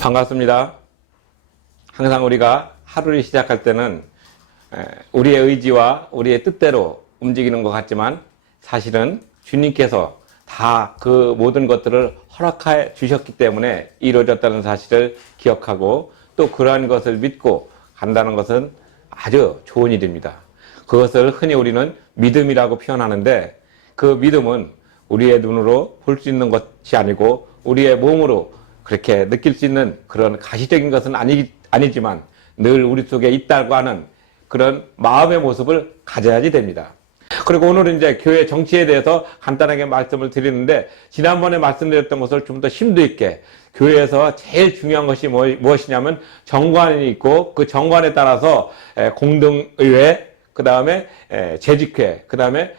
반갑습니다. 항상 우리가 하루를 시작할 때는 우리의 의지와 우리의 뜻대로 움직이는 것 같지만 사실은 주님께서 다 그 모든 것들을 허락해 주셨기 때문에 이루어졌다는 사실을 기억하고 또 그러한 것을 믿고 간다는 것은 아주 좋은 일입니다. 그것을 흔히 우리는 믿음이라고 표현하는데 그 믿음은 우리의 눈으로 볼 수 있는 것이 아니고 우리의 몸으로 그렇게 느낄 수 있는 그런 가시적인 것은 아니지만 늘 우리 속에 있다고 하는 그런 마음의 모습을 가져야지 됩니다. 그리고 오늘은 이제 교회 정치에 대해서 간단하게 말씀을 드리는데 지난번에 말씀드렸던 것을 좀 더 심도 있게 교회에서 제일 중요한 것이 무엇이냐면 정관이 있고 그 정관에 따라서 공동의회, 그 다음에 재직회, 그 다음에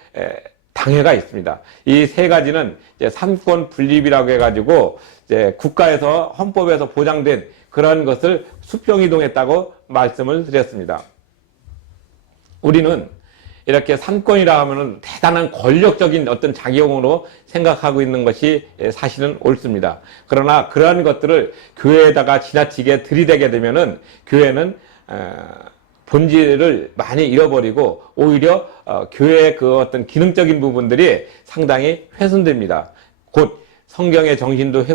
당회가 있습니다. 이 세 가지는 이제 삼권 분립이라고 해가지고 이제 국가에서 헌법에서 보장된 그런 것을 수평이동했다고 말씀을 드렸습니다. 우리는 이렇게 삼권이라 하면은 대단한 권력적인 어떤 작용으로 생각하고 있는 것이 사실은 옳습니다. 그러나 그러한 것들을 교회에다가 지나치게 들이대게 되면은 교회는 본질을 많이 잃어버리고 오히려 교회의 그 어떤 기능적인 부분들이 상당히 훼손됩니다. 곧 성경의 정신도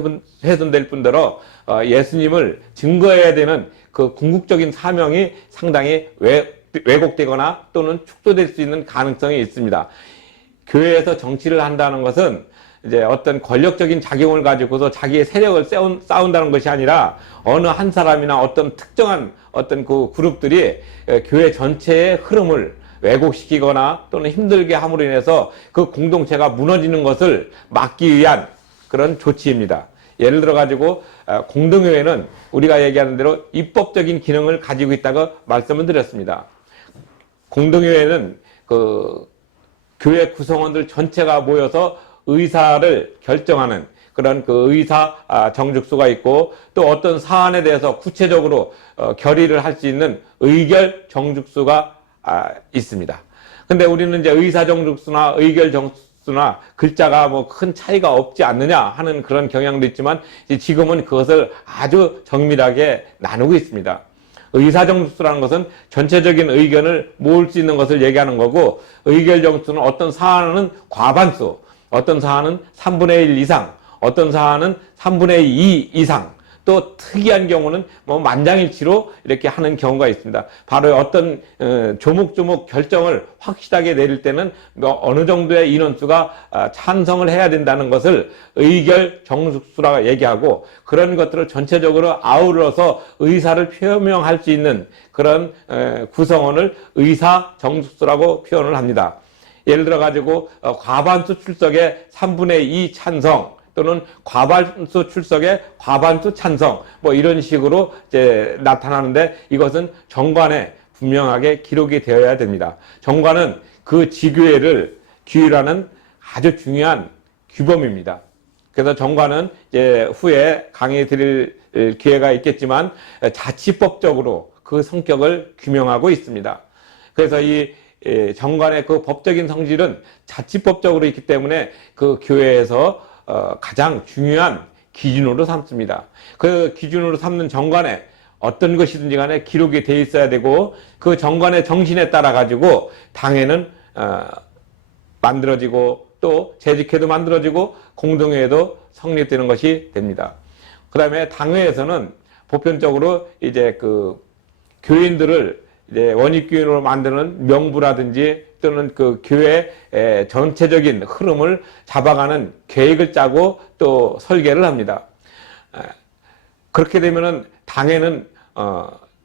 훼손될 뿐더러 예수님을 증거해야 되는 그 궁극적인 사명이 상당히 왜곡되거나 또는 축소될 수 있는 가능성이 있습니다. 교회에서 정치를 한다는 것은 이제 어떤 권력적인 작용을 가지고서 자기의 세력을 쌓은다는 것이 아니라 어느 한 사람이나 어떤 특정한 어떤 그 그룹들이 교회 전체의 흐름을 왜곡시키거나 또는 힘들게 함으로 인해서 그 공동체가 무너지는 것을 막기 위한 그런 조치입니다. 예를 들어 가지고 공동회의는 우리가 얘기하는 대로 입법적인 기능을 가지고 있다고 말씀을 드렸습니다. 공동회의는 그 교회 구성원들 전체가 모여서 의사를 결정하는 그런 그 의사 정죽수가 있고 또 어떤 사안에 대해서 구체적으로 결의를 할 수 있는 의결 정죽수가 있습니다. 근데 우리는 이제 의사 정죽수나 의결 정죽수나 글자가 뭐 큰 차이가 없지 않느냐 하는 그런 경향도 있지만 지금은 그것을 아주 정밀하게 나누고 있습니다. 의사정수라는 것은 전체적인 의견을 모을 수 있는 것을 얘기하는 거고 의결정수는 어떤 사안은 과반수, 어떤 사안은 3분의 1 이상, 어떤 사안은 3분의 2 이상 또 특이한 경우는 뭐 만장일치로 이렇게 하는 경우가 있습니다. 바로 어떤 조목조목 결정을 확실하게 내릴 때는 어느 정도의 인원수가 찬성을 해야 된다는 것을 의결 정숙수라고 얘기하고 그런 것들을 전체적으로 아우러서 의사를 표명할 수 있는 그런 구성원을 의사 정숙수라고 표현을 합니다. 예를 들어 가지고 과반수 출석에 3분의 2 찬성 또는 과반수 출석에 과반수 찬성 뭐 이런 식으로 이제 나타나는데 이것은 정관에 분명하게 기록이 되어야 됩니다. 정관은 그 지교회를 규율하는 아주 중요한 규범입니다. 그래서 정관은 이제 후에 강의 드릴 기회가 있겠지만 자치법적으로 그 성격을 규명하고 있습니다. 그래서 이 정관의 그 법적인 성질은 자치법적으로 있기 때문에 그 교회에서 가장 중요한 기준으로 삼습니다. 그 기준으로 삼는 정관에 어떤 것이든지 간에 기록이 돼 있어야 되고 그 정관의 정신에 따라 가지고 당회는 만들어지고 또 재직회도 만들어지고 공동회도 성립되는 것이 됩니다. 그 다음에 당회에서는 보편적으로 이제 그 교인들을 이제 원입교인으로 만드는 명부라든지 또는 그 교회 전체적인 흐름을 잡아가는 계획을 짜고 또 설계를 합니다. 그렇게 되면은 당회는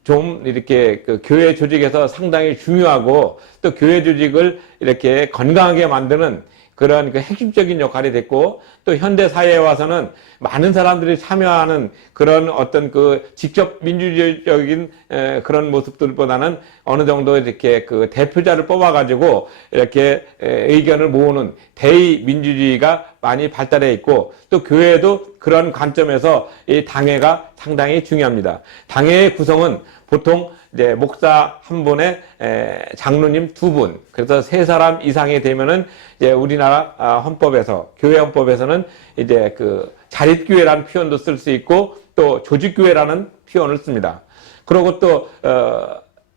좀 이렇게 그 교회 조직에서 상당히 중요하고 또 교회 조직을 이렇게 건강하게 만드는 그런 그 핵심적인 역할이 됐고 또 현대 사회에 와서는 많은 사람들이 참여하는 그런 어떤 그 직접 민주주의적인 그런 모습들보다는 어느 정도 이렇게 그 대표자를 뽑아가지고 이렇게 의견을 모으는 대의 민주주의가 많이 발달해 있고 또 교회도 그런 관점에서 이 당회가 상당히 중요합니다. 당회의 구성은 보통 이제 목사 한 분에 장로님 두 분, 그래서 세 사람 이상이 되면은 이제 우리나라 헌법에서 교회 헌법에서는 이제 그 자립교회라는 표현도 쓸 수 있고 또 조직교회라는 표현을 씁니다. 그리고 또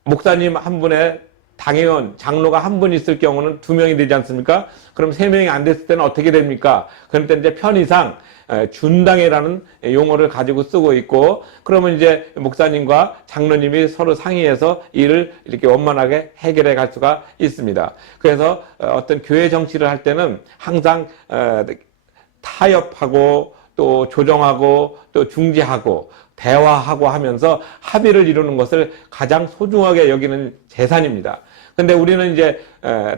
목사님 한 분의 당회원, 장로가 한 분 있을 경우는 2명이 되지 않습니까? 그럼 3명이 안 됐을 때는 어떻게 됩니까? 그럴 때 이제 편의상 준당회라는 용어를 가지고 쓰고 있고, 그러면 이제 목사님과 장로님이 서로 상의해서 일을 이렇게 원만하게 해결해 갈 수가 있습니다. 그래서 어떤 교회 정치를 할 때는 항상 타협하고 또 조정하고 또 중재하고 대화하고 하면서 합의를 이루는 것을 가장 소중하게 여기는 재산입니다. 근데 우리는 이제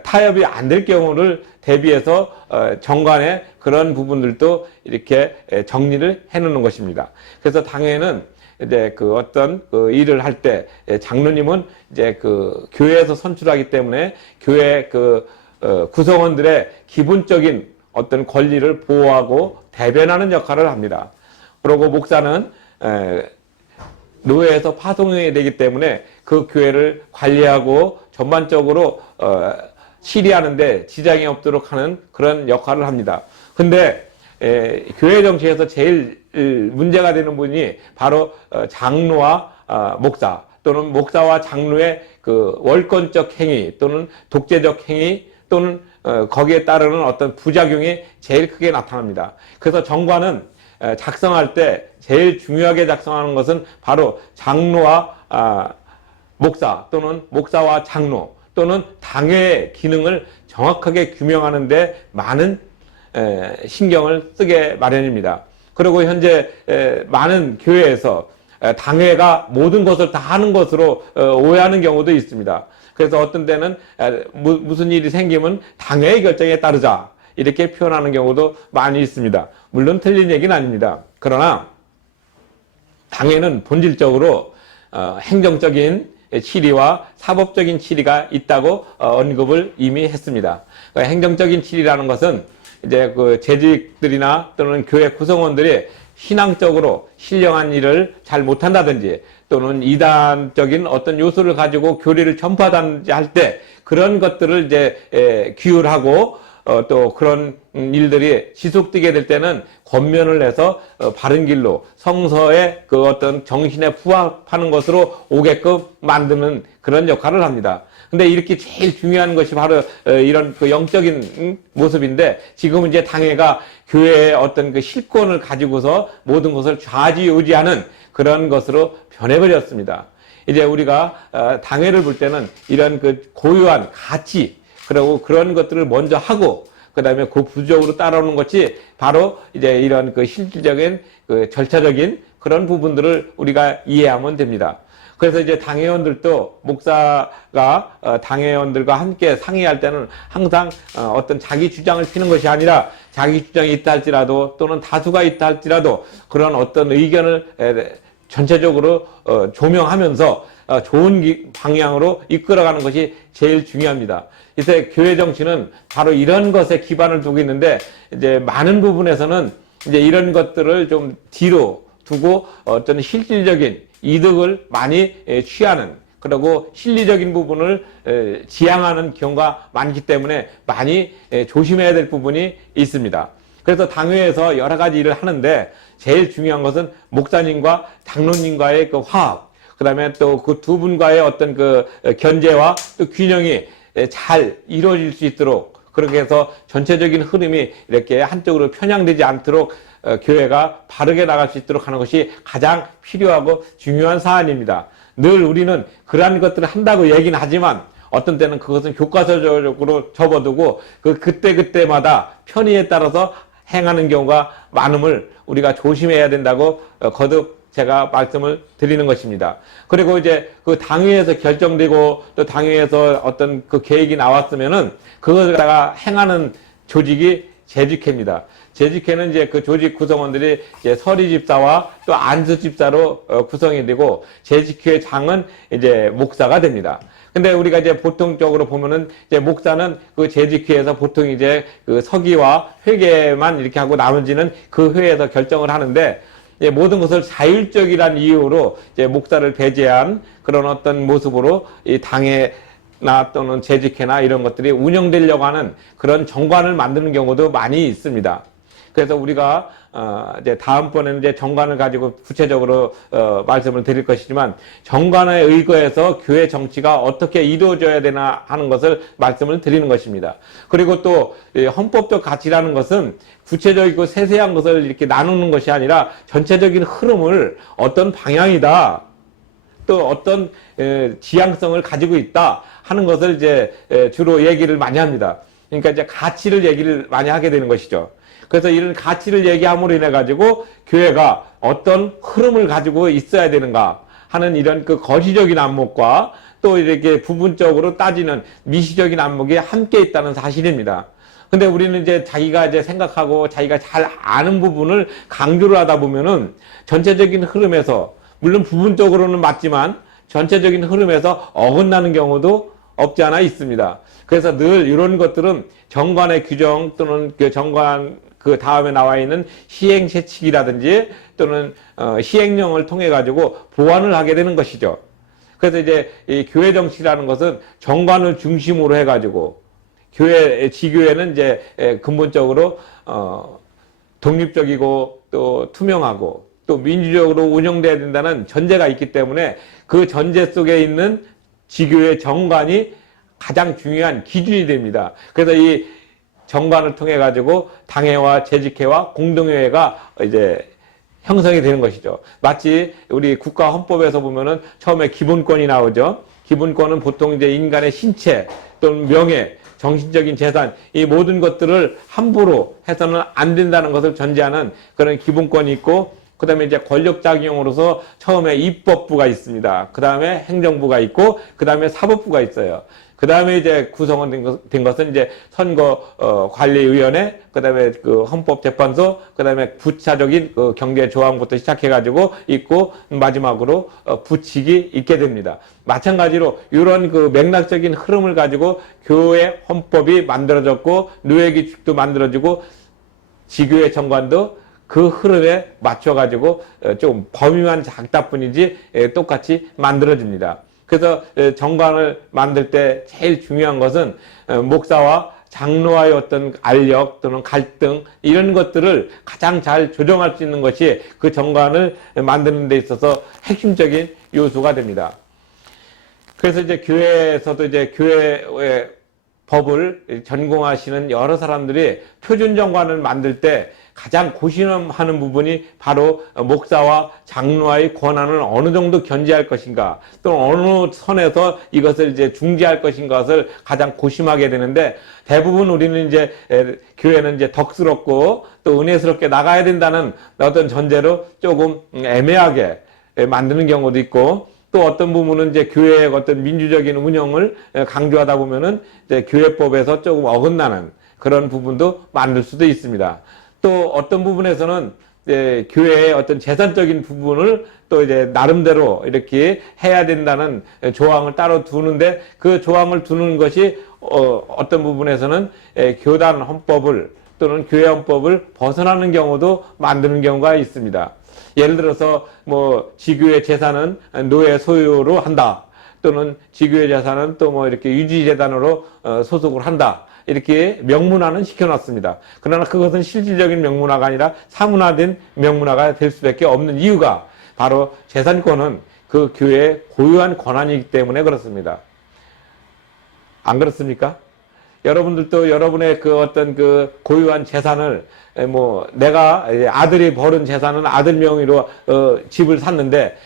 타협이 안 될 경우를 대비해서 정관의 그런 부분들도 이렇게 정리를 해 놓는 것입니다. 그래서 당회는 이제 그 어떤 그 일을 할 때 장로님은 이제 그 교회에서 선출하기 때문에 교회 그 구성원들의 기본적인 어떤 권리를 보호하고 대변하는 역할을 합니다. 그리고 목사는 노회에서 파송이 되기 때문에 그 교회를 관리하고 전반적으로 실의하는데 지장이 없도록 하는 그런 역할을 합니다. 근데 교회 정치에서 제일 문제가 되는 분이 바로 장로와 목사 또는 목사와 장로의 그 월권적 행위 또는 독재적 행위 또는 거기에 따르는 어떤 부작용이 제일 크게 나타납니다. 그래서 정관은 작성할 때 제일 중요하게 작성하는 것은 바로 장로와 목사 또는 목사와 장로 또는 당회의 기능을 정확하게 규명하는 데 많은 신경을 쓰게 마련입니다. 그리고 현재 많은 교회에서 당회가 모든 것을 다 하는 것으로 오해하는 경우도 있습니다. 그래서 어떤 때는 무슨 일이 생기면 당회의 결정에 따르자 이렇게 표현하는 경우도 많이 있습니다. 물론 틀린 얘기는 아닙니다. 그러나 당회는 본질적으로 행정적인 치리와 사법적인 치리가 있다고 언급을 이미 했습니다. 행정적인 치리라는 것은 이제 그 재직들이나 또는 교회 구성원들이 신앙적으로 신령한 일을 잘 못한다든지 또는 이단적인 어떤 요소를 가지고 교리를 전파하든지 할 때 그런 것들을 이제 규율하고 또 그런 일들이 지속되게 될 때는 권면을 해서 바른 길로 성서의 그 어떤 정신에 부합하는 것으로 오게끔 만드는 그런 역할을 합니다. 근데 이렇게 제일 중요한 것이 바로 이런 그 영적인 모습인데 지금은 이제 당회가 교회의 어떤 그 실권을 가지고서 모든 것을 좌지우지하는 그런 것으로 변해버렸습니다. 이제 우리가 당회를 볼 때는 이런 그 고유한 가치 그리고 그런 것들을 먼저 하고 그 다음에 그 부적으로 따라오는 것이 바로 이제 이런 그 실질적인 그 절차적인 그런 부분들을 우리가 이해하면 됩니다. 그래서 이제 당회원들도 목사가 당회원들과 함께 상의할 때는 항상 어떤 자기 주장을 피는 것이 아니라 자기 주장이 있다 할지라도 또는 다수가 있다 할지라도 그런 어떤 의견을 전체적으로 조명하면서 좋은 방향으로 이끌어가는 것이 제일 중요합니다. 이제 교회 정치는 바로 이런 것에 기반을 두고 있는데 이제 많은 부분에서는 이제 이런 것들을 좀 뒤로 두고 어떤 실질적인 이득을 많이 취하는 그리고 실리적인 부분을 지향하는 경우가 많기 때문에 많이 조심해야 될 부분이 있습니다. 그래서 당회에서 여러 가지 일을 하는데 제일 중요한 것은 목사님과 장로님과의 그 화합, 그 다음에 또 그 두 분과의 어떤 그 견제와 또 균형이 잘 이루어질 수 있도록 그렇게 해서 전체적인 흐름이 이렇게 한쪽으로 편향되지 않도록 교회가 바르게 나갈 수 있도록 하는 것이 가장 필요하고 중요한 사안입니다. 늘 우리는 그러한 것들을 한다고 얘기는 하지만 어떤 때는 그것은 교과서적으로 접어두고 그때마다 편의에 따라서 행하는 경우가 많음을 우리가 조심해야 된다고 거듭 제가 말씀을 드리는 것입니다. 그리고 이제 그 당회에서 결정되고 또 당회에서 어떤 그 계획이 나왔으면은 그것을 갖다가 행하는 조직이 재직회입니다. 재직회는 이제 그 조직 구성원들이 이제 서리 집사와 또 안수 집사로 구성이 되고 재직회 장은 이제 목사가 됩니다. 근데 우리가 이제 보통적으로 보면은 이제 목사는 그 재직회에서 보통 이제 그 서기와 회계만 이렇게 하고 나머지는 그 회에서 결정을 하는데 이제 모든 것을 자율적이란 이유로 이제 목사를 배제한 그런 어떤 모습으로 이 당회나 또는 재직회나 이런 것들이 운영되려고 하는 그런 정관을 만드는 경우도 많이 있습니다. 그래서 우리가 이제 다음번에는 이제 정관을 가지고 구체적으로 말씀을 드릴 것이지만 정관에 의거해서 교회 정치가 어떻게 이루어져야 되나 하는 것을 말씀을 드리는 것입니다. 그리고 또 헌법적 가치라는 것은 구체적이고 세세한 것을 이렇게 나누는 것이 아니라 전체적인 흐름을 어떤 방향이다, 또 어떤 지향성을 가지고 있다 하는 것을 이제 주로 얘기를 많이 합니다. 그러니까 이제 가치를 얘기를 많이 하게 되는 것이죠. 그래서 이런 가치를 얘기함으로 인해 가지고 교회가 어떤 흐름을 가지고 있어야 되는가 하는 이런 그 거시적인 안목과 또 이렇게 부분적으로 따지는 미시적인 안목이 함께 있다는 사실입니다. 근데 우리는 이제 자기가 이제 생각하고 자기가 잘 아는 부분을 강조를 하다 보면은 전체적인 흐름에서, 물론 부분적으로는 맞지만 전체적인 흐름에서 어긋나는 경우도 없지 않아 있습니다. 그래서 늘 이런 것들은 정관의 규정 또는 그 정관 그 다음에 나와 있는 시행세칙이라든지 또는 시행령을 통해 가지고 보완을 하게 되는 것이죠. 그래서 이제 이 교회 정치라는 것은 정관을 중심으로 해 가지고 지교회는 이제 근본적으로 독립적이고 또 투명하고 또 민주적으로 운영돼야 된다는 전제가 있기 때문에 그 전제 속에 있는 지교회 정관이 가장 중요한 기준이 됩니다. 그래서 이 정관을 통해 가지고 당회와 재직회와 공동회가 이제 형성이 되는 것이죠. 마치 우리 국가 헌법에서 보면은 처음에 기본권이 나오죠. 기본권은 보통 이제 인간의 신체 또는 명예, 정신적인 재산, 이 모든 것들을 함부로 해서는 안 된다는 것을 전제하는 그런 기본권이 있고, 그 다음에 이제 권력작용으로서 처음에 입법부가 있습니다. 그 다음에 행정부가 있고, 그 다음에 사법부가 있어요. 그 다음에 이제 구성된 것은 이제 선거관리위원회, 그 다음에 그 헌법재판소, 그 다음에 부차적인 그 경제조항부터 시작해가지고 있고, 마지막으로 부칙이 있게 됩니다. 마찬가지로 이런 그 맥락적인 흐름을 가지고 교회 헌법이 만들어졌고, 노예규칙도 만들어지고, 지교회 정관도 그 흐름에 맞춰가지고 좀 범위만 작다 뿐이지 똑같이 만들어집니다. 그래서 정관을 만들 때 제일 중요한 것은 목사와 장로와의 어떤 알력 또는 갈등 이런 것들을 가장 잘 조정할 수 있는 것이 그 정관을 만드는 데 있어서 핵심적인 요소가 됩니다. 그래서 이제 교회에서도 이제 교회의 법을 전공하시는 여러 사람들이 표준 정관을 만들 때 가장 고심하는 부분이 바로 목사와 장로와의 권한을 어느 정도 견제할 것인가, 또는 어느 선에서 이것을 이제 중지할 것인가를 가장 고심하게 되는데, 대부분 우리는 이제 교회는 이제 덕스럽고 또 은혜스럽게 나가야 된다는 어떤 전제로 조금 애매하게 만드는 경우도 있고, 또 어떤 부분은 이제 교회의 어떤 민주적인 운영을 강조하다 보면은 이제 교회법에서 조금 어긋나는 그런 부분도 만들 수도 있습니다. 또 어떤 부분에서는 이제 교회의 어떤 재산적인 부분을 또 이제 나름대로 이렇게 해야 된다는 조항을 따로 두는데, 그 조항을 두는 것이 어떤 부분에서는 교단 헌법을 또는 교회 헌법을 벗어나는 경우도 만드는 경우가 있습니다. 예를 들어서 뭐 지교회 재산은 노예 소유로 한다, 또는 지교회 재산은 또 뭐 이렇게 유지재단으로 소속을 한다, 이렇게 명문화는 시켜놨습니다. 그러나 그것은 실질적인 명문화가 아니라 사문화된 명문화가 될 수밖에 없는 이유가 바로 재산권은 그 교회의 고유한 권한이기 때문에 그렇습니다. 안 그렇습니까? 여러분들도 여러분의 그 어떤 그 고유한 재산을 뭐 내가 아들이 벌은 재산은 아들 명의로 집을 샀는데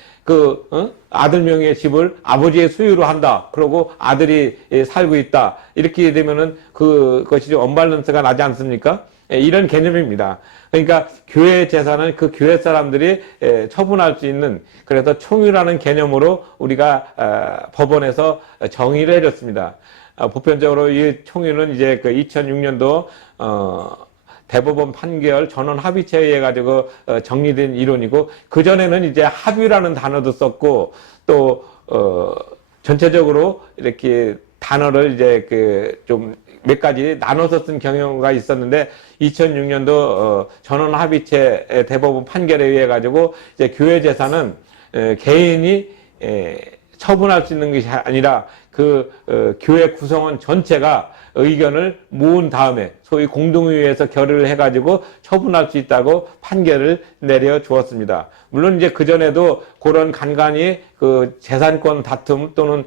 아들 명의의 집을 아버지의 소유로 한다. 그러고 아들이 살고 있다. 이렇게 되면은 그것이 좀 언밸런스가 나지 않습니까? 이런 개념입니다. 그러니까 교회 재산은 그 교회 사람들이 처분할 수 있는, 그래서 총유라는 개념으로 우리가 법원에서 정의를 해줬습니다. 보편적으로 이 총유는 이제 그 2006년도 대법원 판결 전원 합의체에 의해 가지고 정리된 이론이고, 그 전에는 이제 합의라는 단어도 썼고, 또 전체적으로 이렇게 단어를 이제 그 좀 몇 가지 나눠서 쓴 경우가 있었는데, 2006년도 전원 합의체 대법원 판결에 의해 가지고 이제 교회 재산은 개인이 처분할 수 있는 것이 아니라 교회 구성원 전체가 의견을 모은 다음에 소위 공동의회에서 결의를 해가지고 처분할 수 있다고 판결을 내려 주었습니다. 물론 이제 그전에도 그런 간간히 그 재산권 다툼 또는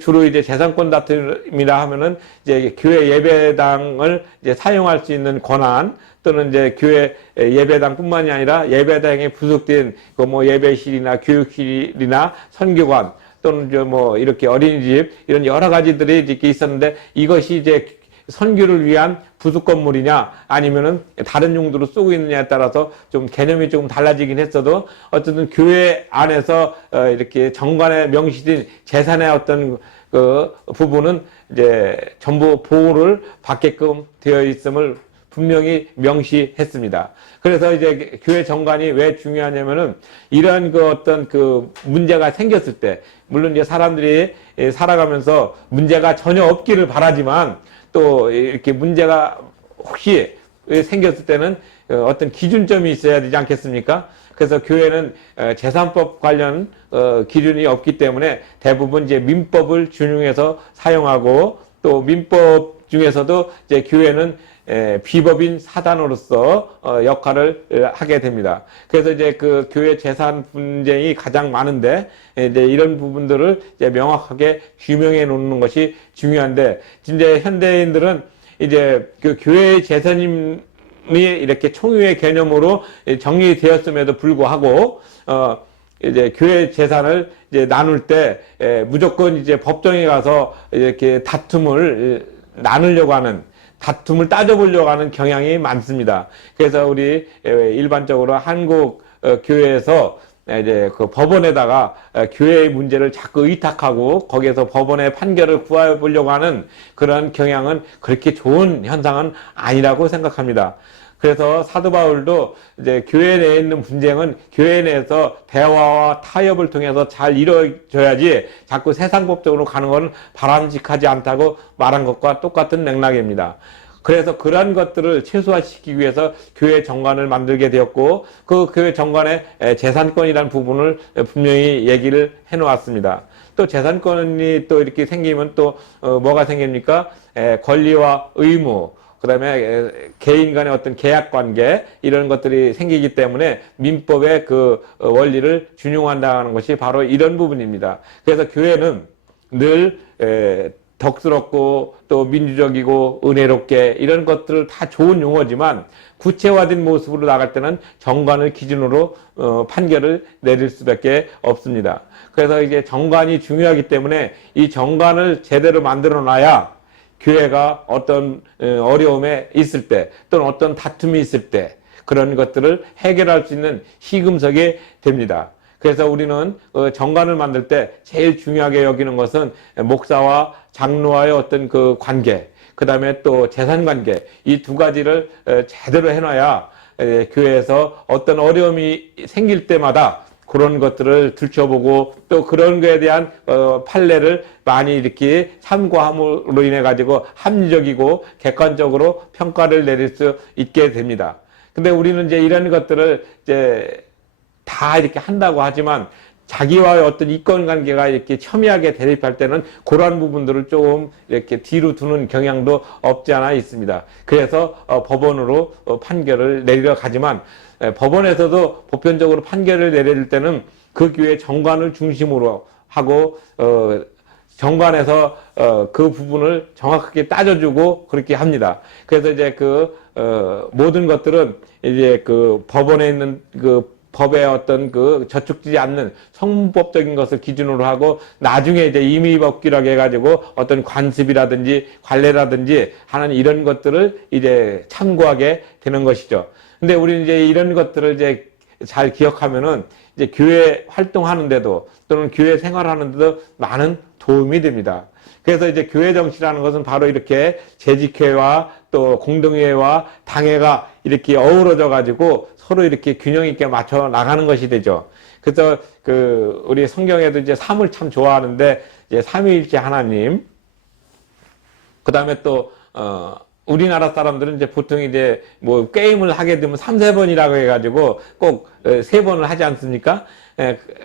주로 이제 재산권 다툼이라 하면은 이제 교회 예배당을 이제 사용할 수 있는 권한 또는 이제 교회 예배당뿐만이 아니라 예배당에 부속된 그 뭐 예배실이나 교육실이나 선교관 또는 이렇게 어린이집 이런 여러 가지들이 이렇게 있었는데 이것이 이제 선교를 위한 부속 건물이냐 아니면은 다른 용도로 쓰고 있느냐에 따라서 좀 개념이 조금 달라지긴 했어도 어쨌든 교회 안에서 이렇게 정관에 명시된 재산의 어떤 그 부분은 이제 전부 보호를 받게끔 되어 있음을 분명히 명시했습니다. 그래서 이제 교회 정관이 왜 중요하냐면은 이런 그 어떤 그 문제가 생겼을 때 물론 이제 사람들이 살아가면서 문제가 전혀 없기를 바라지만 또 이렇게 문제가 혹시 생겼을 때는 어떤 기준점이 있어야 되지 않겠습니까? 그래서 교회는 재산법 관련 기준이 없기 때문에 대부분 이제 민법을 준용해서 사용하고 또 민법 중에서도 이제 교회는 비법인 사단으로서 역할을 하게 됩니다. 그래서 이제 그 교회 재산 분쟁이 가장 많은데 이제 이런 부분들을 이제 명확하게 규명해 놓는 것이 중요한데 이제 현대인들은 이제 그 교회의 재산이 이렇게 총유의 개념으로 정리되었음에도 불구하고 이제 교회 재산을 이제 나눌 때 무조건 이제 법정에 가서 이렇게 다툼을 나누려고 하는 다툼을 따져보려고 하는 경향이 많습니다. 그래서 우리 일반적으로 한국 교회에서 이제 그 법원에다가 교회의 문제를 자꾸 의탁하고 거기에서 법원의 판결을 구해보려고 하는 그런 경향은 그렇게 좋은 현상은 아니라고 생각합니다. 그래서 사도 바울도 이제 교회 내에 있는 분쟁은 교회 내에서 대화와 타협을 통해서 잘 이루어져야지 자꾸 세상법적으로 가는 건 바람직하지 않다고 말한 것과 똑같은 맥락입니다. 그래서 그러한 것들을 최소화시키기 위해서 교회 정관을 만들게 되었고 그 교회 정관의 재산권이라는 부분을 분명히 얘기를 해 놓았습니다. 또 재산권이 또 이렇게 생기면 또 뭐가 생깁니까? 권리와 의무 그 다음에 개인 간의 어떤 계약 관계 이런 것들이 생기기 때문에 민법의 그 원리를 준용한다는 것이 바로 이런 부분입니다. 그래서 교회는 늘 덕스럽고 또 민주적이고 은혜롭게 이런 것들을 다 좋은 용어지만 구체화된 모습으로 나갈 때는 정관을 기준으로 판결을 내릴 수밖에 없습니다. 그래서 이게 정관이 중요하기 때문에 이 정관을 제대로 만들어 놔야 교회가 어떤 어려움에 있을 때 또는 어떤 다툼이 있을 때 그런 것들을 해결할 수 있는 시금석이 됩니다. 그래서 우리는 정관을 만들 때 제일 중요하게 여기는 것은 목사와 장로와의 어떤 그 관계, 그 다음에 또 재산 관계 이 두 가지를 제대로 해놔야 교회에서 어떤 어려움이 생길 때마다 그런 것들을 들춰보고 또 그런 거에 대한 판례를 많이 이렇게 참고함으로 인해 가지고 합리적이고 객관적으로 평가를 내릴 수 있게 됩니다. 근데 우리는 이제 이런 것들을 이제 다 이렇게 한다고 하지만 자기와의 어떤 이권 관계가 이렇게 첨예하게 대립할 때는 그러한 부분들을 조금 이렇게 뒤로 두는 경향도 없지 않아 있습니다. 그래서 법원으로 판결을 내리러 가지만 법원에서도 보편적으로 판결을 내릴 때는 그 교회 정관을 중심으로 하고 정관에서 그 부분을 정확하게 따져주고 그렇게 합니다. 그래서 이제 그 모든 것들은 이제 그 법원에 있는 그 법의 어떤 그 저촉되지 않는 성문법적인 것을 기준으로 하고 나중에 이제 임의법규라고 해가지고 어떤 관습이라든지 관례라든지 하는 이런 것들을 이제 참고하게 되는 것이죠. 근데 우리는 이제 이런 것들을 이제 잘 기억하면은 이제 교회 활동하는데도 또는 교회 생활하는데도 많은 도움이 됩니다. 그래서 이제 교회 정치라는 것은 바로 이렇게 재직회와 또 공동회와 당회가 이렇게 어우러져 가지고 서로 이렇게 균형 있게 맞춰 나가는 것이 되죠. 그래서 그 우리 성경에도 이제 삼을 참 좋아하는데 이제 삼위일체 하나님, 그 다음에 또 우리나라 사람들은 이제 보통 이제 뭐 게임을 하게 되면 3, 4번이라고 해가지고 꼭 3번을 하지 않습니까?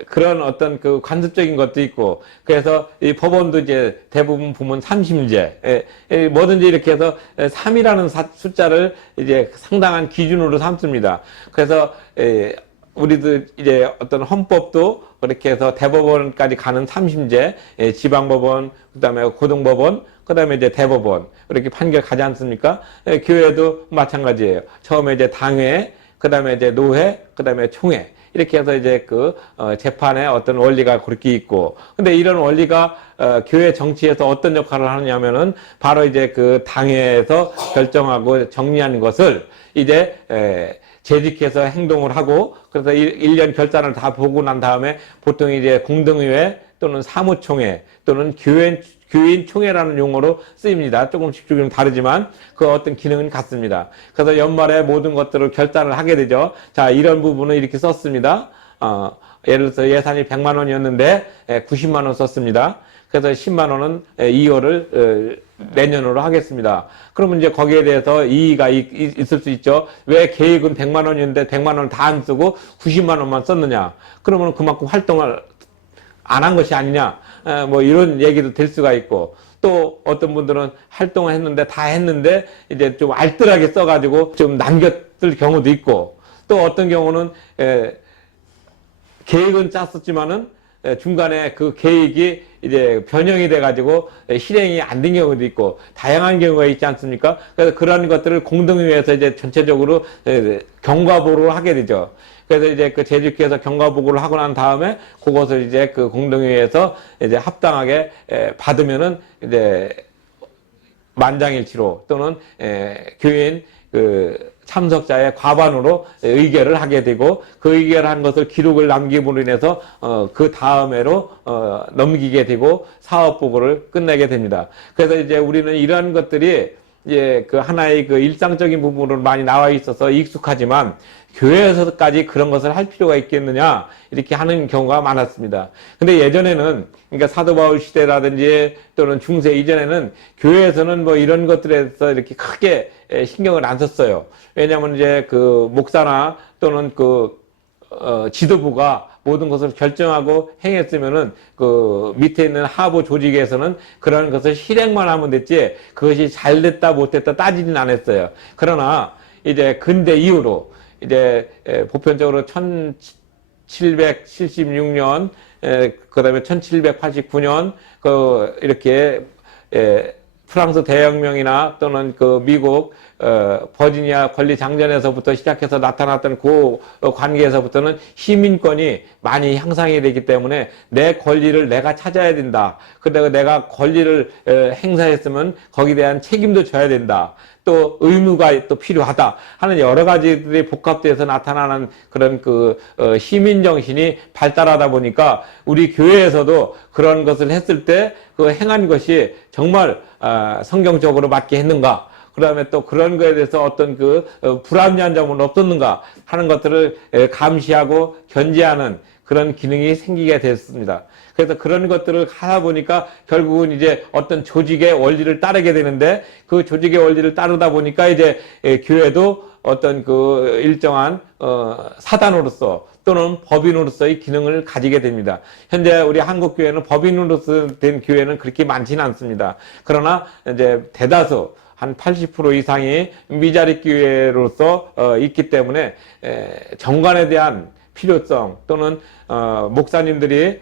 그런 어떤 그 관습적인 것도 있고, 그래서 이 법원도 이제 대부분 보면 3심제, 뭐든지 이렇게 해서 3이라는 숫자를 이제 상당한 기준으로 삼습니다. 그래서 우리도 이제 어떤 헌법도 그렇게 해서 대법원까지 가는 3심제, 지방법원, 그 다음에 고등법원, 그 다음에 이제 대법원, 이렇게 판결 가지 않습니까? 교회도 마찬가지예요. 처음에 이제 당회, 그 다음에 이제 노회, 그 다음에 총회. 이렇게 해서 이제 재판의 어떤 원리가 그렇게 있고. 근데 이런 원리가, 교회 정치에서 어떤 역할을 하느냐면은 바로 이제 그 당회에서 결정하고 정리한 것을 이제, 재직해서 행동을 하고, 그래서 1년 결산을 다 보고 난 다음에 보통 이제 공동의회 또는 사무총회 또는 교인 총회라는 용어로 쓰입니다. 조금씩 다르지만 그 어떤 기능은 같습니다. 그래서 연말에 모든 것들을 결산을 하게 되죠. 자, 이런 부분을 이렇게 썼습니다. 예를 들어서 예산이 100만 원이었는데 90만 원 썼습니다. 그래서 10만 원은 이월을 내년으로 하겠습니다. 그러면 이제 거기에 대해서 이의가 있을 수 있죠. 왜 계획은 100만 원이었는데 100만 원을 다 안 쓰고 90만 원만 썼느냐. 그러면 그만큼 활동을 안 한 것이 아니냐. 뭐 이런 얘기도 될 수가 있고, 또 어떤 분들은 활동을 했는데 다 했는데 이제 좀 알뜰하게 써가지고 좀 남겼을 경우도 있고, 또 어떤 경우는 계획은 짰었지만은 중간에 그 계획이 이제 변형이 돼가지고 실행이 안 된 경우도 있고, 다양한 경우가 있지 않습니까? 그래서 그런 것들을 공동의회에서 이제 전체적으로 경과보고를 하게 되죠. 그래서 이제 그 재직해서 경과보고를 하고 난 다음에 그것을 이제 그 공동회의에서 이제 합당하게 받으면은 이제 만장일치로 또는 교인 그 참석자의 과반으로 의결을 하게 되고, 그 의결한 것을 기록을 남김으로 인해서 그 다음에로 넘기게 되고 사업보고를 끝내게 됩니다. 그래서 이제 우리는 이러한 것들이 이제 그 하나의 그 일상적인 부분으로 많이 나와 있어서 익숙하지만, 교회에서까지 그런 것을 할 필요가 있겠느냐 이렇게 하는 경우가 많았습니다. 근데 예전에는, 그러니까 사도 바울 시대라든지 또는 중세 이전에는 교회에서는 뭐 이런 것들에 대해서 이렇게 크게 신경을 안 썼어요. 왜냐하면 이제 그 목사나 또는 지도부가 모든 것을 결정하고 행했으면은 그 밑에 있는 하부 조직에서는 그런 것을 실행만 하면 됐지 그것이 잘 됐다 못됐다 따지진 않았어요. 그러나 이제 근대 이후로 이제 보편적으로 1776년, 그 다음에 1789년, 이렇게, 프랑스 대혁명이나 또는 그 미국, 버지니아 권리장전에서부터 시작해서 나타났던 그 관계에서부터는 시민권이 많이 향상이 되기 때문에 내 권리를 내가 찾아야 된다. 그리고 내가 권리를 행사했으면 거기에 대한 책임도 져야 된다. 또 의무가 또 필요하다 하는 여러 가지들이 복합돼서 나타나는 그런 시민 정신이 발달하다 보니까 우리 교회에서도 그런 것을 했을 때 그 행한 것이 정말 성경적으로 맞게 했는가, 그 다음에 또 그런 거에 대해서 어떤 불합리한 점은 없었는가 하는 것들을 감시하고 견제하는 그런 기능이 생기게 됐습니다. 그래서 그런 것들을 하다 보니까 결국은 이제 어떤 조직의 원리를 따르게 되는데, 그 조직의 원리를 따르다 보니까 이제 교회도 어떤 일정한 사단으로서 또는 법인으로서의 기능을 가지게 됩니다. 현재 우리 한국 교회는 법인으로서 된 교회는 그렇게 많지는 않습니다. 그러나 이제 대다수 한 80% 이상이 미자립 교회로서 있기 때문에 정관에 대한 필요성 또는 목사님들이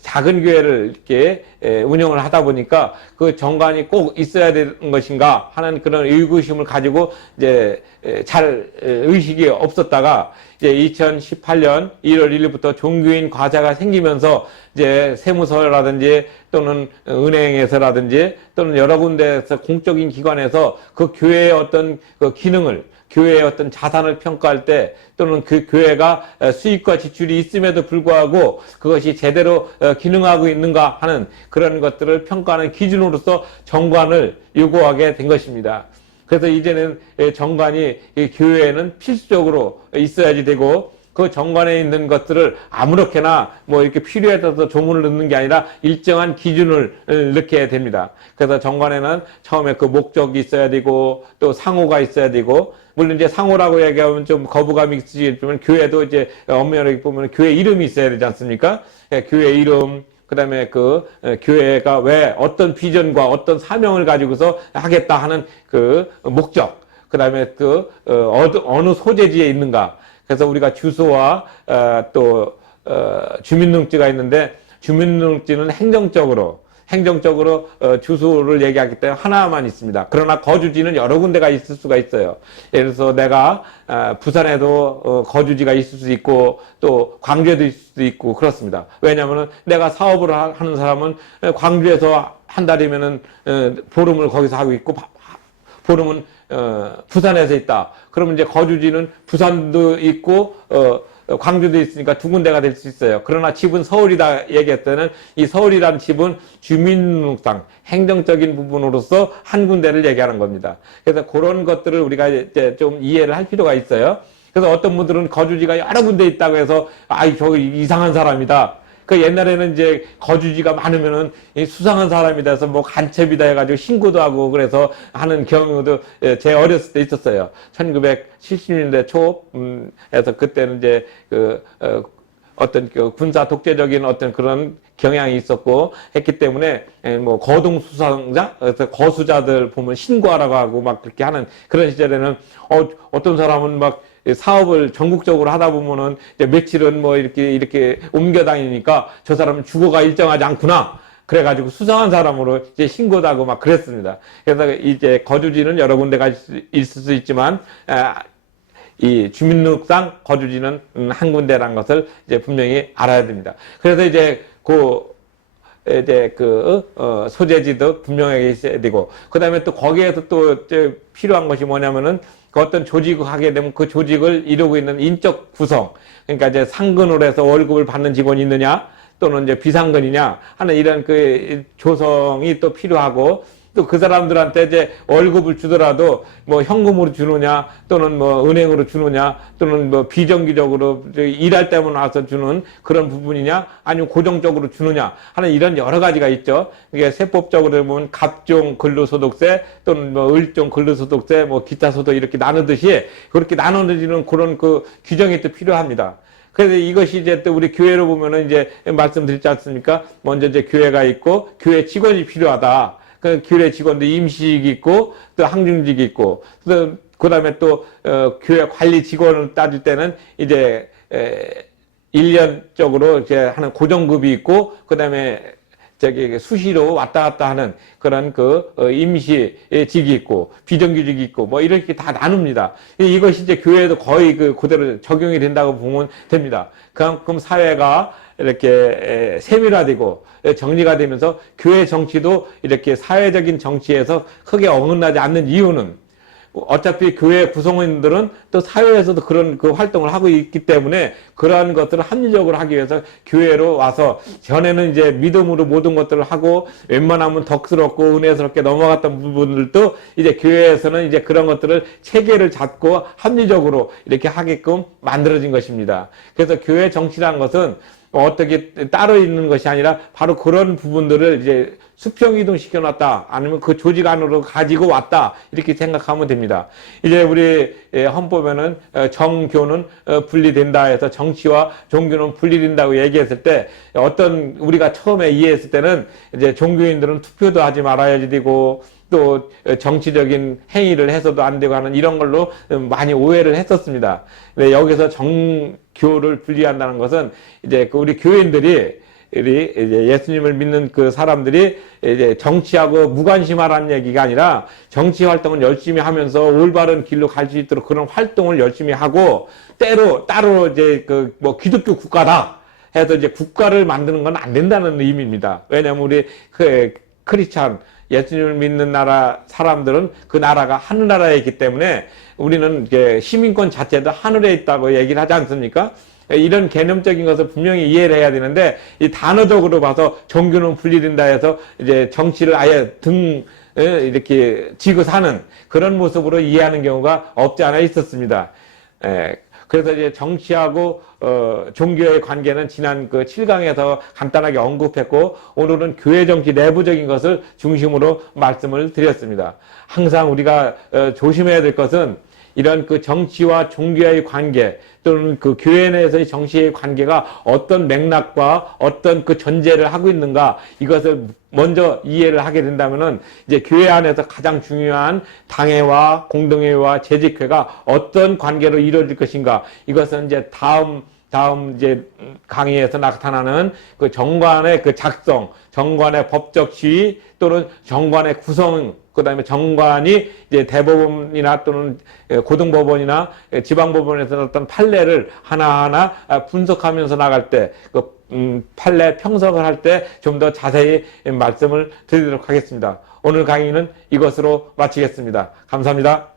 작은 교회를 이렇게 운영을 하다 보니까 그 정관이 꼭 있어야 되는 것인가 하는 그런 의구심을 가지고 이제 잘 의식이 없었다가 이제 2018년 1월 1일부터 종교인 과세가 생기면서 이제 세무서라든지 또는 은행에서라든지 또는 여러 군데에서 공적인 기관에서 그 교회의 어떤 기능을, 교회의 어떤 자산을 평가할 때 또는 그 교회가 수익과 지출이 있음에도 불구하고 그것이 제대로 기능하고 있는가 하는 그런 것들을 평가하는 기준으로서 정관을 요구하게 된 것입니다. 그래서 이제는 정관이 교회에는 필수적으로 있어야지 되고, 그 정관에 있는 것들을 아무렇게나 뭐 이렇게 필요에 따라서 조문을 넣는 게 아니라 일정한 기준을 넣게 됩니다. 그래서 정관에는 처음에 그 목적이 있어야 되고 또 상호가 있어야 되고, 물론 이제 상호라고 얘기하면 좀 거부감이 있으시겠지만 교회도 이제 엄밀하게 보면 교회 이름이 있어야 되지 않습니까? 교회 이름, 그다음에 그 교회가 왜 어떤 비전과 어떤 사명을 가지고서 하겠다 하는 그 목적, 그다음에 그 어느 소재지에 있는가. 그래서 우리가 주소와 또 주민등록지가 있는데, 주민등록지는 행정적으로 주소를 얘기하기 때문에 하나만 있습니다. 그러나 거주지는 여러 군데가 있을 수가 있어요. 예를 들어서 내가 부산에도 거주지가 있을 수 있고 또 광주에도 있을 수도 있고 그렇습니다. 왜냐하면 내가 사업을 하는 사람은 광주에서 한 달이면은 보름을 거기서 하고 있고 보름은 부산에서 있다. 그러면 이제 거주지는 부산도 있고 광주도 있으니까 두 군데가 될 수 있어요. 그러나 집은 서울이다 얘기할 때는 이 서울이라는 집은 주민등록상 행정적인 부분으로서 한 군데를 얘기하는 겁니다. 그래서 그런 것들을 우리가 이제 좀 이해를 할 필요가 있어요. 그래서 어떤 분들은 거주지가 여러 군데 있다고 해서 저 이상한 사람이다. 그 옛날에는 이제 거주지가 많으면은 수상한 사람이 돼서 뭐 간첩이다 해가지고 신고도 하고 그래서 하는 경우도 제 어렸을 때 있었어요. 1970년대 초에서 그때는 이제 어떤 그 군사 독재적인 어떤 그런 경향이 있었고 했기 때문에 뭐 거동 수상자, 그래서 거수자들 보면 신고하라고 하고 막 그렇게 하는 그런 시절에는 어떤 사람은 막 사업을 전국적으로 하다 보면은 이제 며칠은 뭐 이렇게 옮겨 다니니까 저 사람은 주거가 일정하지 않구나. 그래가지고 수상한 사람으로 이제 신고도 하고 막 그랬습니다. 그래서 이제 거주지는 여러 군데가 있을 수 있지만, 이 주민등록상 거주지는 한 군데라는 것을 이제 분명히 알아야 됩니다. 그래서 이제 소재지도 분명하게 있어야 되고, 그 다음에 또 거기에서 또 필요한 것이 뭐냐면은 그 어떤 조직을 하게 되면 그 조직을 이루고 있는 인적 구성, 그러니까 이제 상근으로 해서 월급을 받는 직원이 있느냐, 또는 이제 비상근이냐 하는 이런 그 조성이 또 필요하고, 또 그 사람들한테 이제 월급을 주더라도 뭐 현금으로 주느냐, 또는 뭐 은행으로 주느냐, 또는 뭐 비정기적으로 일할 때만 와서 주는 그런 부분이냐, 아니면 고정적으로 주느냐 하는 이런 여러 가지가 있죠. 이게 세법적으로 보면 갑종 근로소득세 또는 뭐 을종 근로소득세, 뭐 기타 소득 이렇게 나누듯이 그렇게 나누어지는 그런 그 규정이 또 필요합니다. 그래서 이것이 이제 또 우리 교회로 보면은 이제 말씀드렸지 않습니까? 먼저 이제 교회가 있고 교회 직원이 필요하다. 그 교회 직원도 임시직이 있고 또 항중직이 있고, 그 다음에 또 교회 관리 직원을 따질 때는 이제 1년적으로 이제 하는 고정급이 있고, 그 다음에 수시로 왔다 갔다 하는 그런 임시직이 있고 비정규직이 있고 뭐 이렇게 다 나눕니다. 이것이 이제 교회에도 거의 그대로 적용이 된다고 보면 됩니다. 그만큼 사회가 이렇게 세밀화되고 정리가 되면서 교회 정치도 이렇게 사회적인 정치에서 크게 어긋나지 않는 이유는, 어차피 교회 구성원들은 또 사회에서도 그런 그 활동을 하고 있기 때문에 그러한 것들을 합리적으로 하기 위해서 교회로 와서, 전에는 이제 믿음으로 모든 것들을 하고 웬만하면 덕스럽고 은혜스럽게 넘어갔던 부분들도 이제 교회에서는 이제 그런 것들을 체계를 잡고 합리적으로 이렇게 하게끔 만들어진 것입니다. 그래서 교회 정치라는 것은 어떻게 따로 있는 것이 아니라 바로 그런 부분들을 이제 수평 이동시켜 놨다, 아니면 그 조직 안으로 가지고 왔다, 이렇게 생각하면 됩니다. 이제 우리 헌법에는 정교는 분리된다 해서 정치와 종교는 분리된다고 얘기했을 때, 어떤 우리가 처음에 이해했을 때는 이제 종교인들은 투표도 하지 말아야지 되고 또 정치적인 행위를 해서도 안 되고 하는 이런 걸로 많이 오해를 했었습니다. 근데 여기서 정교를 분리한다는 것은 이제 우리 교인들이 이제 예수님을 믿는 그 사람들이 이제 정치하고 무관심하라는 얘기가 아니라, 정치 활동을 열심히 하면서 올바른 길로 갈 수 있도록 그런 활동을 열심히 하고, 따로 이제 뭐 기독교 국가다 해서 이제 국가를 만드는 건 안 된다는 의미입니다. 왜냐하면 우리 크리스찬 예수님을 믿는 나라 사람들은 그 나라가 하늘나라에 있기 때문에 우리는 이제 시민권 자체도 하늘에 있다고 얘기를 하지 않습니까? 이런 개념적인 것을 분명히 이해를 해야 되는데, 이 단어적으로 봐서 종교는 분리된다 해서 이제 정치를 아예 이렇게 지고 사는 그런 모습으로 이해하는 경우가 없지 않아 있었습니다. 그래서 이제 정치하고 종교의 관계는 지난 그 7강에서 간단하게 언급했고, 오늘은 교회 정치 내부적인 것을 중심으로 말씀을 드렸습니다. 항상 우리가 조심해야 될 것은 이런 그 정치와 종교의 관계, 또는 그 교회 내에서의 정치의 관계가 어떤 맥락과 어떤 그 전제를 하고 있는가, 이것을 먼저 이해를 하게 된다면은 이제 교회 안에서 가장 중요한 당회와 공동회와 재직회가 어떤 관계로 이루어질 것인가, 이것은 이제 다음 이제 강의에서 나타나는 그 정관의 그 작성, 정관의 법적 지위, 또는 정관의 구성, 그 다음에 정관이 이제 대법원이나 또는 고등법원이나 지방법원에서 어떤 판례를 하나하나 분석하면서 나갈 때, 그 판례 평석을 할 때 좀 더 자세히 말씀을 드리도록 하겠습니다. 오늘 강의는 이것으로 마치겠습니다. 감사합니다.